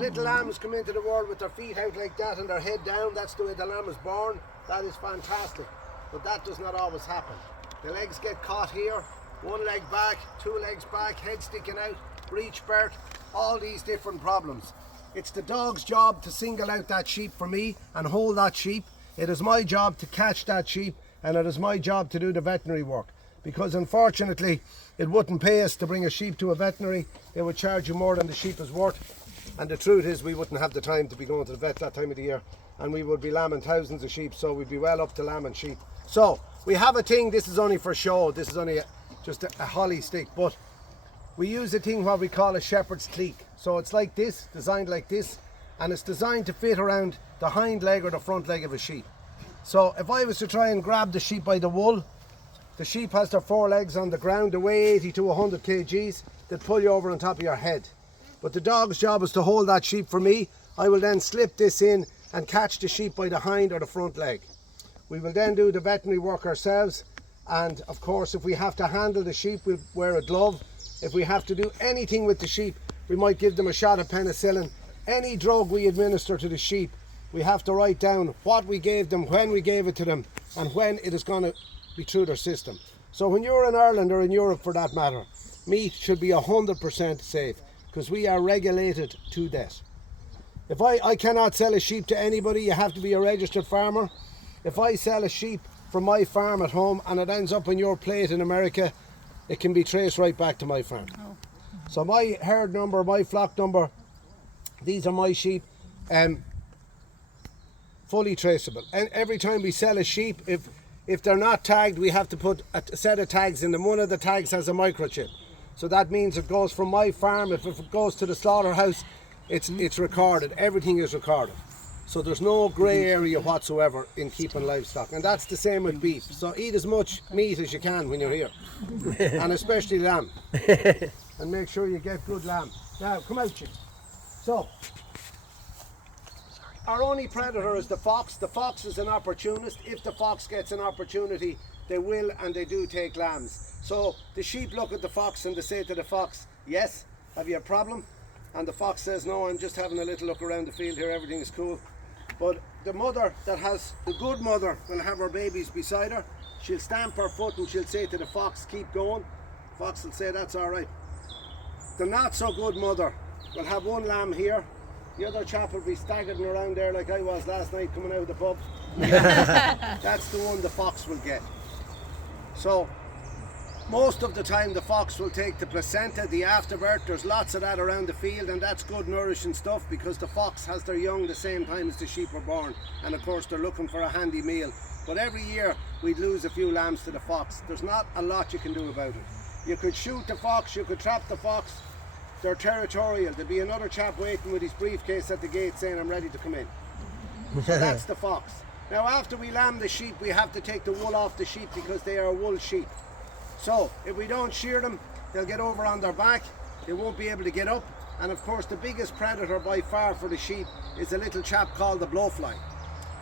little lambs come into the world with their feet out like that and their head down. That's the way the lamb is born. That is fantastic. But that does not always happen. The legs get caught here, one leg back, two legs back, head sticking out, breech birth, all these different problems. It's the dog's job to single out that sheep for me and hold that sheep. It is my job to catch that sheep, and it is my job to do the veterinary work. Because unfortunately, it wouldn't pay us to bring a sheep to a veterinary. They would charge you more than the sheep is worth. And the truth is, we wouldn't have the time to be going to the vet that time of the year. And we would be lambing thousands of sheep, so we'd be well up to lambing sheep. So, we have a thing, this is only for show. This is only just a holly stick. But we use a thing what we call a shepherd's cleek. So it's like this, designed like this. And it's designed to fit around the hind leg or the front leg of a sheep. So if I was to try and grab the sheep by the wool, the sheep has their four legs on the ground, they weigh 80 to 100 kgs, they'd pull you over on top of your head. But the dog's job is to hold that sheep for me. I will then slip this in and catch the sheep by the hind or the front leg. We will then do the veterinary work ourselves, and of course if we have to handle the sheep, we'll wear a glove. If we have to do anything with the sheep, we might give them a shot of penicillin. Any drug we administer to the sheep, we have to write down what we gave them, when we gave it to them, and when it is going to be through their system. So when you're in Ireland or in Europe for that matter, meat should be 100% safe, because we are regulated to death. If I cannot sell a sheep to anybody, you have to be a registered farmer. If I sell a sheep from my farm at home and it ends up on your plate in America, it can be traced right back to my farm. Oh. So my herd number, my flock number, these are my sheep, fully traceable. And every time we sell a sheep, if they're not tagged, we have to put a set of tags in them. One of the tags has a microchip. So that means it goes from my farm, if it goes to the slaughterhouse, it's recorded. Everything is recorded. So there's no grey area whatsoever in keeping livestock. And that's the same with beef. So eat as much meat as you can when you're here. And especially lamb. And make sure you get good lamb. Now, come out, chicks. So, our only predator is the fox. The fox is an opportunist. If the fox gets an opportunity, they will and they do take lambs. So the sheep look at the fox and they say to the fox, yes, have you a problem? And the fox says, no, I'm just having a little look around the field here, everything is cool. But the mother that has, the good mother will have her babies beside her. She'll stamp her foot and she'll say to the fox, keep going. The fox will say, that's all right. The not so good mother will have one lamb here. The other chap will be staggering around there like I was last night coming out of the pub. That's the one the fox will get. So most of the time the fox will take the placenta, the afterbirth. There's lots of that around the field, and that's good nourishing stuff because the fox has their young the same time as the sheep are born, and of course they're looking for a handy meal. But every year we'd lose a few lambs to the fox. There's not a lot you can do about it. You could shoot the fox, you could trap the fox. They're territorial. There'd be another chap waiting with his briefcase at the gate saying, I'm ready to come in. So that's the fox. Now after we lamb the sheep, we have to take the wool off the sheep because they are wool sheep. So if we don't shear them, they'll get over on their back, they won't be able to get up. And of course the biggest predator by far for the sheep is a little chap called the blowfly.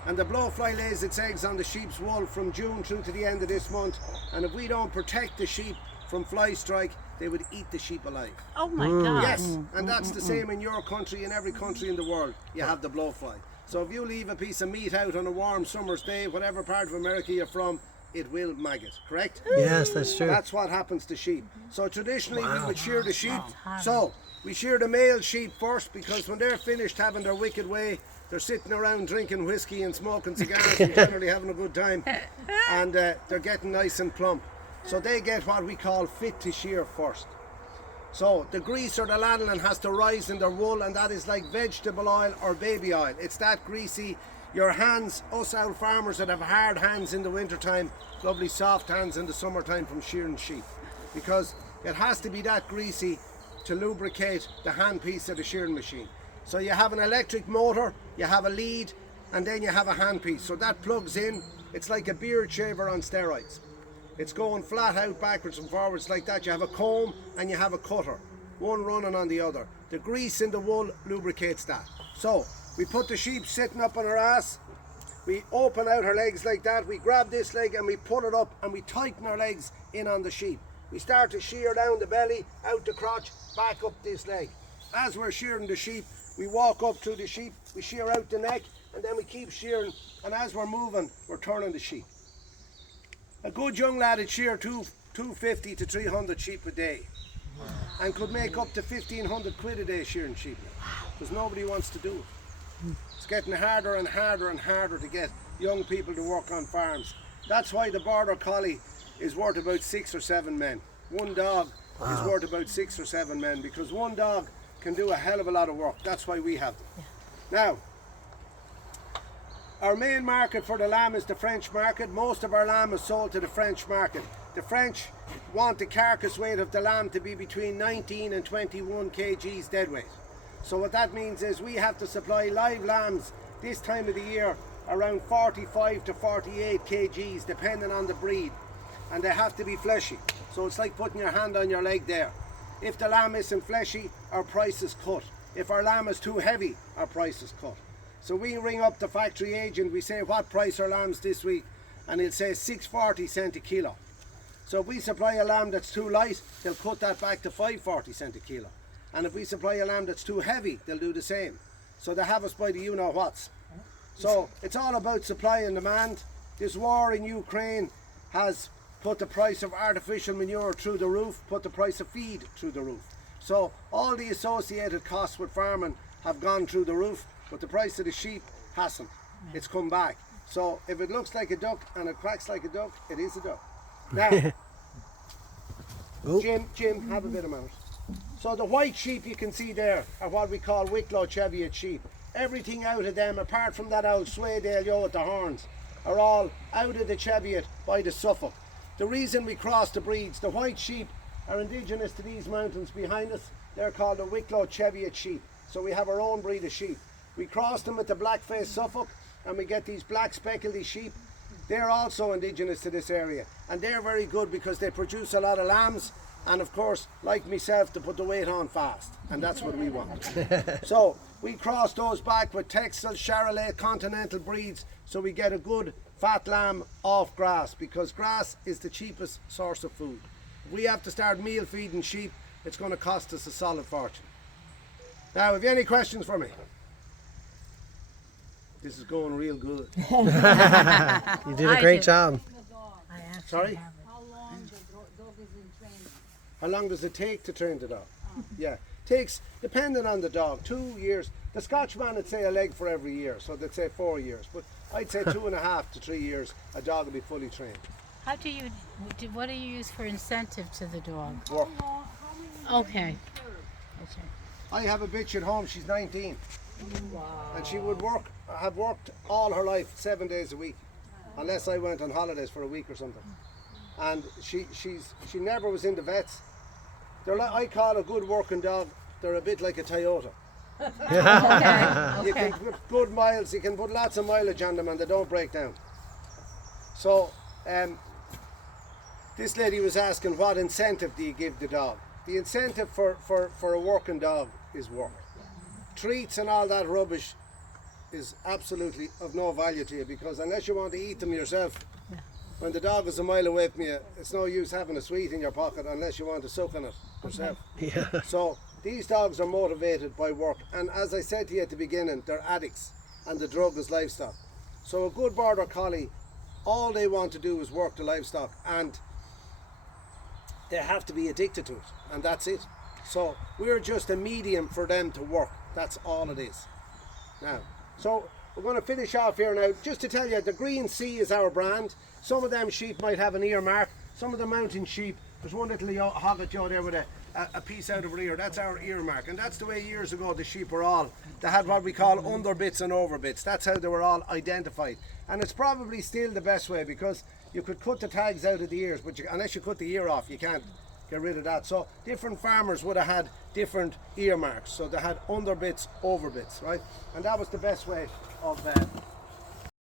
And the blowfly lays its eggs on the sheep's wool from June through to the end of this month. And if we don't protect the sheep from fly strike, they would eat the sheep alive. Oh my God. Yes, and that's the same in your country, in every country in the world, you have the blowfly. So if you leave a piece of meat out on a warm summer's day, whatever part of America you're from, it will maggot, correct? Yes, that's true. That's what happens to sheep. So traditionally we would shear the sheep. So we shear the male sheep first, because when they're finished having their wicked way, they're sitting around drinking whiskey and smoking cigars and generally having a good time, and they're getting nice and plump. So they get what we call fit to shear first. So the grease or the lanolin has to rise in their wool, and that is like vegetable oil or baby oil. It's that greasy. Your hands, us old farmers that have hard hands in the winter time, lovely soft hands in the summertime from shearing sheep, because it has to be that greasy to lubricate the handpiece of the shearing machine. So you have an electric motor, you have a lead, and then you have a handpiece. So that plugs in. It's like a beard shaver on steroids. It's going flat out, backwards and forwards like that. You have a comb and you have a cutter, one running on the other. The grease in the wool lubricates that. So we put the sheep sitting up on her ass, we open out her legs like that, we grab this leg and we pull it up and we tighten her legs in on the sheep. We start to shear down the belly, out the crotch, back up this leg. as we're shearing the sheep, we walk up through the sheep, we shear out the neck, and then we keep shearing, and as we're moving, we're turning the sheep. A good young lad would shear 250 to 300 sheep a day, and could make up to 1,500 quid a day shearing sheep, because nobody wants to do it. It's getting harder and harder and harder to get young people to work on farms. That's why the border collie is worth about 6 or 7 men. One dog is worth about 6 or 7 men, because one dog can do a hell of a lot of work. That's why we have them. Now, our main market for the lamb is the French market. Most of our lamb is sold to the French market. The French want the carcass weight of the lamb to be between 19 and 21 kgs dead weight. So what that means is we have to supply live lambs this time of the year around 45 to 48 kgs depending on the breed, and they have to be fleshy. So it's like putting your hand on your leg there. If the lamb isn't fleshy, our price is cut. If our lamb is too heavy, our price is cut. So we ring up the factory agent, we say what price are lambs this week, and he'll say 6.40 cents a kilo. So if we supply a lamb that's too light, they'll cut that back to 5.40 cents a kilo. And if we supply a lamb that's too heavy, they'll do the same. So they have us by the you-know-whats. So it's all about supply and demand. This war in Ukraine has put the price of artificial manure through the roof, put the price of feed through the roof. So all the associated costs with farming have gone through the roof, but the price of the sheep hasn't. It's come back. So if it looks like a duck and it quacks like a duck, it is a duck. Now, Jim, have a bit of mouth. So the white sheep you can see there are what we call Wicklow Cheviot sheep. Everything out of them, apart from that old Swaydale yo with the horns, are all out of the Cheviot by the Suffolk. The reason we cross the breeds, the white sheep are indigenous to these mountains behind us. They're called the Wicklow Cheviot sheep. So we have our own breed of sheep. We cross them with the black-faced Suffolk and we get these black speckledy sheep. They're also indigenous to this area, and they're very good because they produce a lot of lambs, and of course, like myself, to put the weight on fast, and that's what we want. So we cross those back with Texel, Charolais, Continental breeds, so we get a good fat lamb off grass, because grass is the cheapest source of food. If we have to start meal feeding sheep, it's going to cost us a solid fortune. Now, have you any questions for me? This is going real good. You did a great job. Sorry? How long the dog is in training? How long does it take to train the dog? Yeah, takes, depending on the dog, 2 years. The Scotchman would say a leg for every year, so they'd say 4 years. But I'd say 2.5 to 3 years, a dog will be fully trained. How do you, what do you use for incentive to the dog? Work. Okay. Okay. I have a bitch at home, she's 19. And she would have worked all her life 7 days a week, unless I went on holidays for a week or something. And she never was in the vets. They're like, I call a good working dog, they're a bit like a Toyota. You can put good miles, you can put lots of mileage on them and they don't break down. So this lady was asking, what incentive do you give the dog? The incentive for a working dog is work. Treats and all that rubbish is absolutely of no value to you, because unless you want to eat them yourself, when the dog is a mile away from you, it's no use having a sweet in your pocket unless you want to suck on it yourself. Yeah. So these dogs are motivated by work, and as I said to you at the beginning, they're addicts and the drug is livestock. So a good border collie, all they want to do is work the livestock, and they have to be addicted to it, and that's it. So we're just a medium for them to work. That's all it is. Now, so we're going to finish off here now. Just to tell you, the Green Sea is our brand. Some of them sheep might have an ear mark. Some of the mountain sheep, there's one little hogget Joe there with a piece out of her ear. That's our ear mark. And that's the way years ago the sheep were all. They had what we call underbits and overbits. That's how they were all identified. And it's probably still the best way, because you could cut the tags out of the ears, but unless you cut the ear off, you can't get rid of that. So different farmers would have had different ear marks. So they had underbits, overbits, right? And that was the best way of